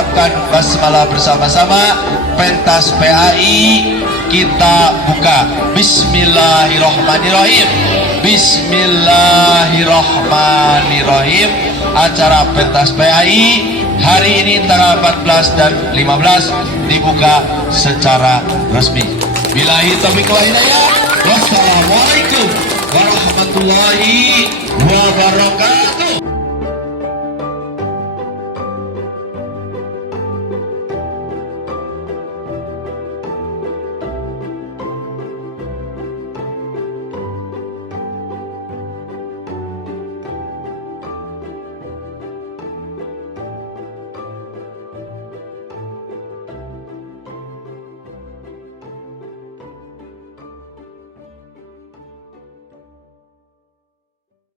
mengucapkan basmalah bersama-sama. Pentas PAI kita buka. Bismillahirrahmanirrahim. Bismillahirrahmanirrahim. Acara pentas PAI hari ini tanggal 14 dan 15 dibuka secara resmi. Billahi taufiq wal hidayah. Wassalamualaikum warahmatullahi wabarakatuh.